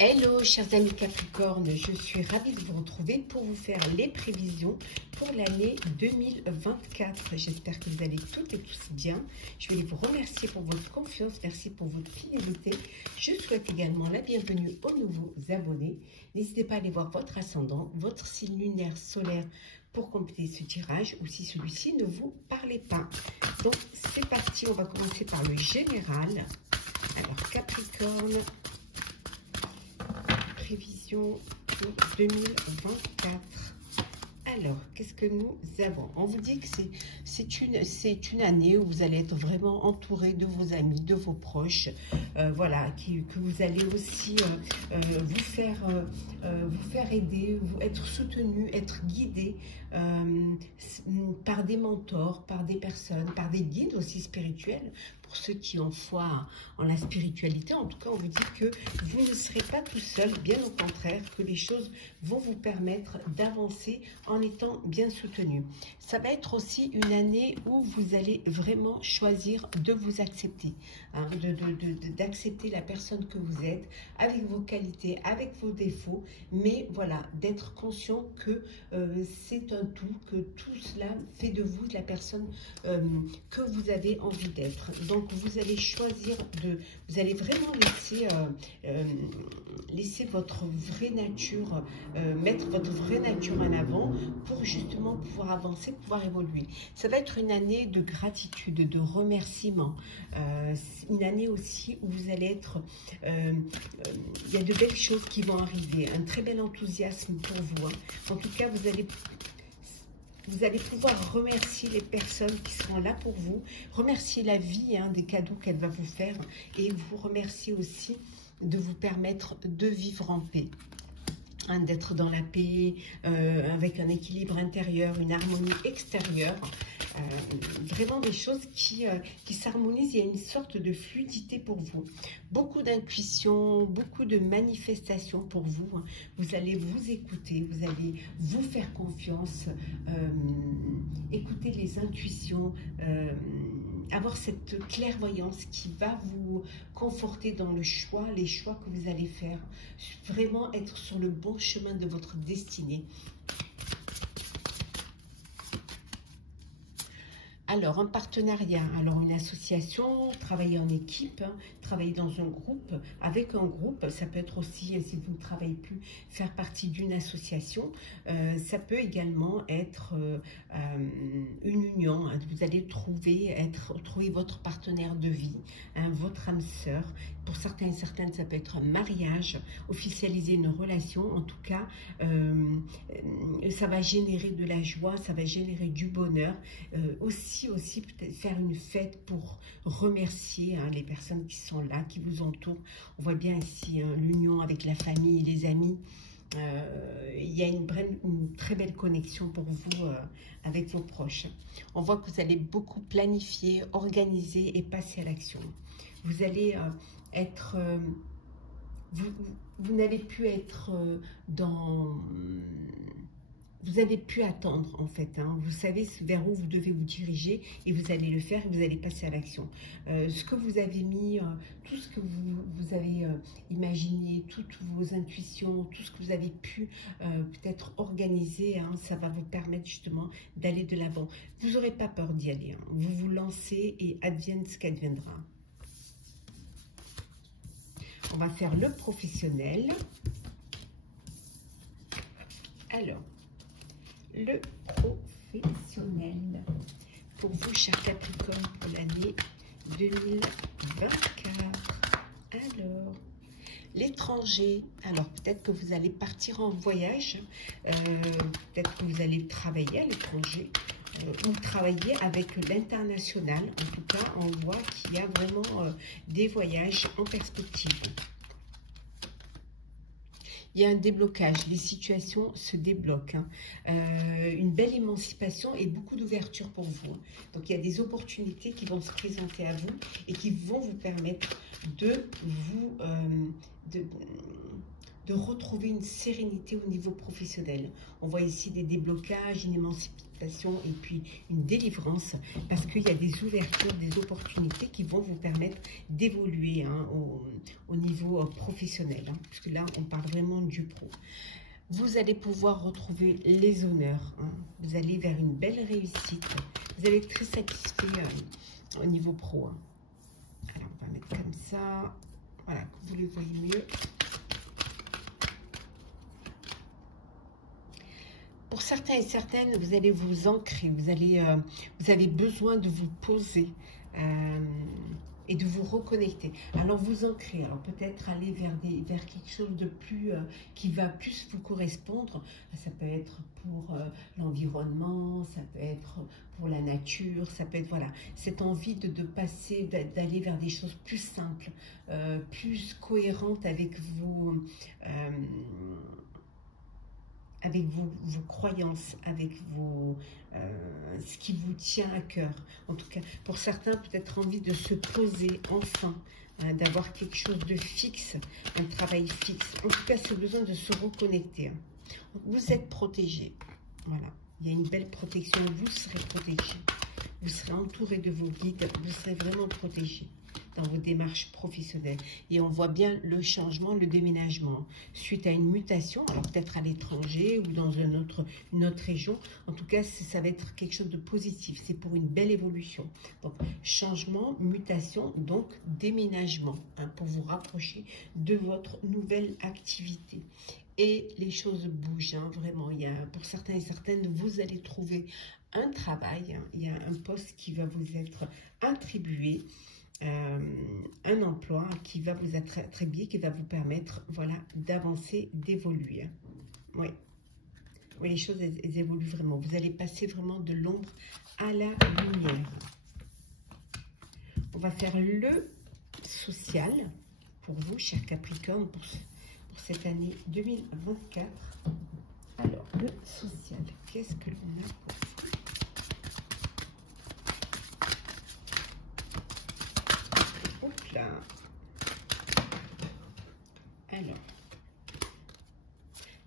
Hello chers amis Capricorne, je suis ravie de vous retrouver pour vous faire les prévisions pour l'année 2024. J'espère que vous allez toutes et tous bien. Je voulais vous remercier pour votre confiance, merci pour votre fidélité. Je souhaite également la bienvenue aux nouveaux abonnés. N'hésitez pas à aller voir votre ascendant, votre signe lunaire solaire pour compléter ce tirage ou si celui-ci ne vous parlait pas. Donc c'est parti, on va commencer par le général. Alors Capricorne, prévision pour 2024. Alors, qu'est-ce que nous avons? On vous dit que c'est une année où vous allez être vraiment entouré de vos amis, de vos proches, voilà, que vous allez aussi vous faire aider, être soutenu, être guidé par des mentors, par des personnes, par des guides aussi spirituels. Pour ceux qui ont foi en la spiritualité, en tout cas, on vous dit que vous ne serez pas tout seul, bien au contraire, que les choses vont vous permettre d'avancer en étant bien soutenu. Ça va être aussi une année où vous allez vraiment choisir de vous accepter, hein, d'accepter la personne que vous êtes, avec vos qualités, avec vos défauts, mais voilà, d'être conscient que c'est un tout, que tout cela fait de vous la personne que vous avez envie d'être. Donc vous allez choisir vous allez vraiment laisser votre vraie nature, mettre votre vraie nature en avant pour justement pouvoir avancer, pouvoir évoluer. Ça va être une année de gratitude, de remerciement, une année aussi où vous allez être, il y a de belles choses qui vont arriver, un très bel enthousiasme pour vous, hein. En tout cas, vous allez pouvoir remercier les personnes qui seront là pour vous, remercier la vie, hein, des cadeaux qu'elle va vous faire, et vous remercier aussi de vous permettre de vivre en paix. Hein, d'être dans la paix, avec un équilibre intérieur, une harmonie extérieure, vraiment des choses qui s'harmonisent. Il y a une sorte de fluidité pour vous, beaucoup d'intuition, beaucoup de manifestations pour vous, hein. Vous allez vous écouter, vous allez vous faire confiance, écouter les intuitions, avoir cette clairvoyance qui va vous conforter dans le choix, les choix que vous allez faire, vraiment être sur le bon chemin de votre destinée. Alors, un partenariat, alors une association, travailler en équipe, hein, travailler dans un groupe, avec un groupe, ça peut être aussi, si vous ne travaillez plus, faire partie d'une association. Ça peut également être une union, hein, vous allez trouver votre partenaire de vie, hein, votre âme sœur. Pour certains et certaines, ça peut être un mariage, officialiser une relation. En tout cas, ça va générer de la joie, ça va générer du bonheur, aussi peut-être faire une fête pour remercier, hein, les personnes qui sont là, qui vous entourent. On voit bien ici, hein, l'union avec la famille, les amis. Il y a une très belle connexion pour vous avec vos proches. On voit que vous allez beaucoup planifier, organiser et passer à l'action. Vous allez être... vous n'allez plus être vous n'allez plus attendre, en fait, hein. Vous savez vers où vous devez vous diriger et vous allez le faire et vous allez passer à l'action. Ce que vous avez mis, tout ce que vous avez imaginé, toutes vos intuitions, tout ce que vous avez pu peut-être organiser, hein, ça va vous permettre justement d'aller de l'avant. Vous n'aurez pas peur d'y aller, hein. Vous vous lancez et advienne ce qu'adviendra. On va faire le professionnel. Alors, le professionnel pour vous, chers Capricorne, pour l'année 2024. Alors, l'étranger, alors peut-être que vous allez partir en voyage, peut-être que vous allez travailler à l'étranger, ou travailler avec l'international. En tout cas, on voit qu'il y a vraiment des voyages en perspective. Il y a un déblocage, les situations se débloquent, hein. Une belle émancipation et beaucoup d'ouverture pour vous, hein. Donc il y a des opportunités qui vont se présenter à vous et qui vont vous permettre de de retrouver une sérénité au niveau professionnel. On voit ici des déblocages, une émancipation et puis une délivrance, parce qu'il y a des ouvertures, des opportunités qui vont vous permettre d'évoluer au niveau professionnel, puisque là, on parle vraiment du pro. Vous allez pouvoir retrouver les honneurs, vous allez vers une belle réussite, vous allez être très satisfait au niveau pro. Alors, on va mettre comme ça, voilà, que vous le voyez mieux. Pour certains et certaines, vous allez vous ancrer, vous avez besoin de vous poser et de vous reconnecter. Alors vous ancrer, alors peut-être aller vers quelque chose de plus qui va plus vous correspondre. Ça peut être pour l'environnement, ça peut être pour la nature, ça peut être, voilà, cette envie de passer, d'aller vers des choses plus simples, plus cohérentes avec vos croyances, avec ce qui vous tient à cœur. En tout cas, pour certains, peut-être envie de se poser enfin, d'avoir quelque chose de fixe, un travail fixe. En tout cas, c'est besoin de se reconnecter. Vous êtes protégé. Voilà, il y a une belle protection. Vous serez protégé. Vous serez entouré de vos guides. Vous serez vraiment protégé dans vos démarches professionnelles. Et on voit bien le changement, le déménagement, suite à une mutation, alors peut-être à l'étranger ou dans une autre région. En tout cas, ça va être quelque chose de positif. C'est pour une belle évolution. Donc, changement, mutation, donc déménagement, pour vous rapprocher de votre nouvelle activité. Et les choses bougent, vraiment. Il y a, pour certains et certaines, vous allez trouver un travail, il y a un poste qui va vous être attribué, un emploi qui va vous attribuer, qui va vous permettre, voilà, d'avancer, d'évoluer. Oui. Oui, les choses, elles évoluent vraiment. Vous allez passer vraiment de l'ombre à la lumière. On va faire le social pour vous, chers Capricorne, pour cette année 2024. Alors, le social, qu'est-ce que l'on a pour vous? Là. Alors,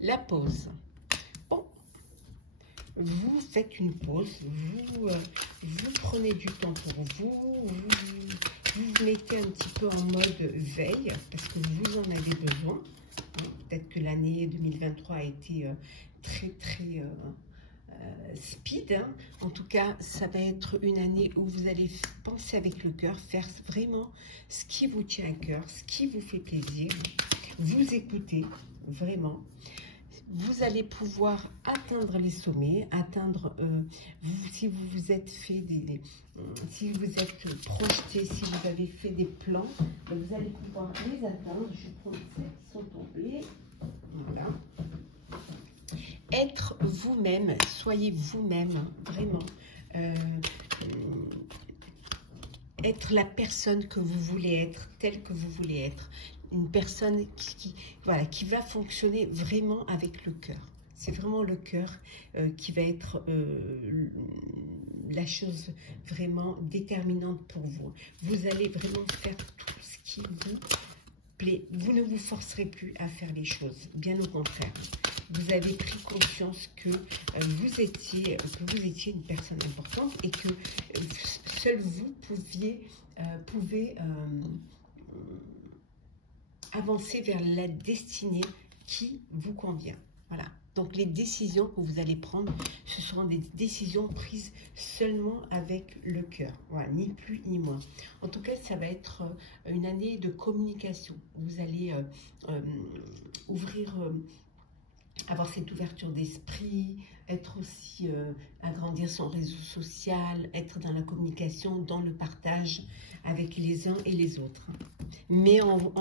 la pause. Bon, vous faites une pause, vous prenez du temps pour vous mettez un petit peu en mode veille, parce que vous en avez besoin. Peut-être que l'année 2023 a été très speed, En tout cas, ça va être une année où vous allez penser avec le cœur, faire vraiment ce qui vous tient à cœur, ce qui vous fait plaisir, vous écouter vraiment. Vous allez pouvoir atteindre les sommets, si vous vous êtes fait si vous êtes projeté, si vous avez fait des plans, vous allez pouvoir les atteindre. Je prends celles qui sont tombées. Voilà. Être vous-même, soyez vous-même, vraiment. Être la personne que vous voulez être, telle que vous voulez être. Une personne qui va fonctionner vraiment avec le cœur. C'est vraiment le cœur qui va être la chose vraiment déterminante pour vous. Vous allez vraiment faire tout ce qui vous plaît. Vous ne vous forcerez plus à faire les choses, bien au contraire. Vous avez pris conscience que vous étiez une personne importante et que seul vous pouvez avancer vers la destinée qui vous convient. Voilà. Donc les décisions que vous allez prendre, ce seront des décisions prises seulement avec le cœur. Voilà, ni plus ni moins. En tout cas, ça va être une année de communication. Vous allez avoir cette ouverture d'esprit, être aussi, agrandir son réseau social, être dans la communication, dans le partage avec les uns et les autres. Mais en vous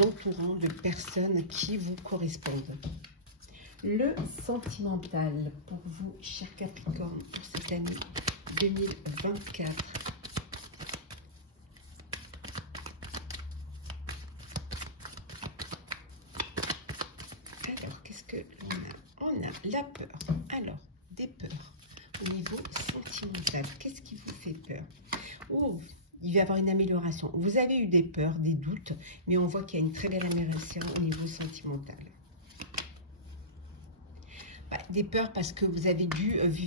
entourant de personnes qui vous correspondent. Le sentimental pour vous, chers Capricorne, pour cette année 2024. Alors, qu'est-ce que l'on a? On a la peur. Alors, des peurs au niveau sentimental. Qu'est-ce qui vous fait peur? Oh, il va y avoir une amélioration. Vous avez eu des peurs, des doutes, mais on voit qu'il y a une très belle amélioration au niveau sentimental. Des peurs parce que vous avez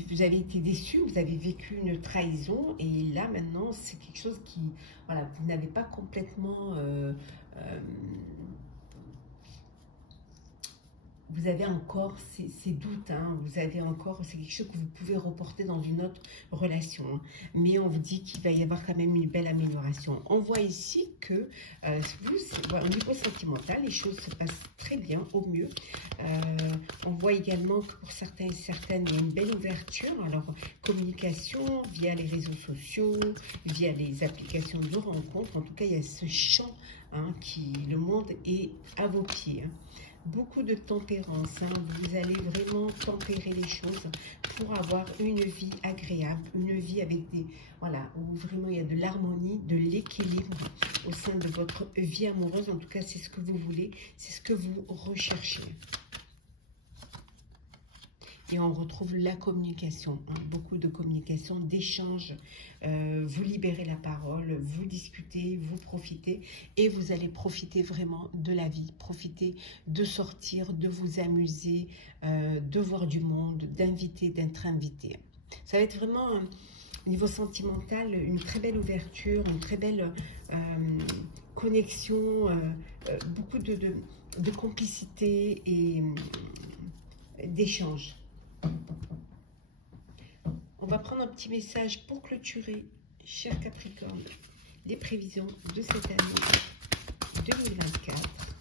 vous avez été déçu, vous avez vécu une trahison, et là maintenant c'est quelque chose qui, voilà, vous n'avez pas complètement vous avez encore ces doutes, hein, vous avez encore, c'est quelque chose que vous pouvez reporter dans une autre relation, hein, mais on vous dit qu'il va y avoir quand même une belle amélioration. On voit ici que au niveau sentimental, les choses se passent très bien, au mieux. On voit également que pour certains et certaines, il y a une belle ouverture, alors communication via les réseaux sociaux, via les applications de rencontres, en tout cas il y a ce champ, hein, le monde est à vos pieds, hein. Beaucoup de tempérance, hein. Vous allez vraiment tempérer les choses pour avoir une vie agréable, une vie avec des, voilà, où vraiment il y a de l'harmonie, de l'équilibre au sein de votre vie amoureuse. En tout cas, c'est ce que vous voulez, c'est ce que vous recherchez. Et on retrouve la communication, hein, beaucoup de communication, d'échange. Vous libérez la parole, vous discutez, vous profitez, et vous allez profiter vraiment de la vie, profiter de sortir, de vous amuser, de voir du monde, d'inviter, d'être invité. Ça va être vraiment, au niveau sentimental, une très belle ouverture, une très belle connexion, beaucoup de complicité et d'échange. On va prendre un petit message pour clôturer, cher Capricorne, les prévisions de cette année 2024.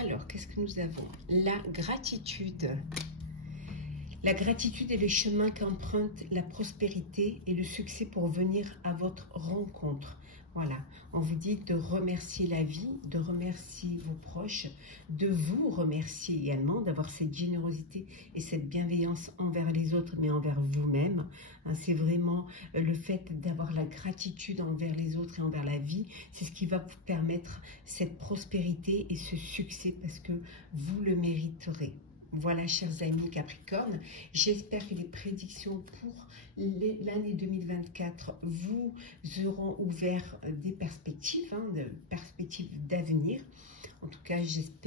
Alors, qu'est-ce que nous avons? La gratitude. La gratitude est le chemin qu'emprunte la prospérité et le succès pour venir à votre rencontre. Voilà, on vous dit de remercier la vie, de remercier vos proches, de vous remercier également, d'avoir cette générosité et cette bienveillance envers les autres, mais envers vous-même. Hein, c'est vraiment le fait d'avoir la gratitude envers les autres et envers la vie. C'est ce qui va vous permettre cette prospérité et ce succès, parce que vous le mériterez. Voilà, chers amis Capricorne, j'espère que les prédictions pour l'année 2024 vous auront ouvert des perspectives, hein, de perspectives d'avenir. En tout cas,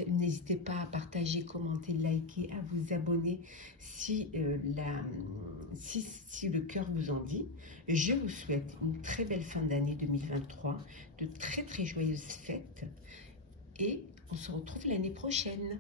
n'hésitez pas à partager, commenter, liker, à vous abonner si le cœur vous en dit. Je vous souhaite une très belle fin d'année 2023, de très très joyeuses fêtes, et on se retrouve l'année prochaine.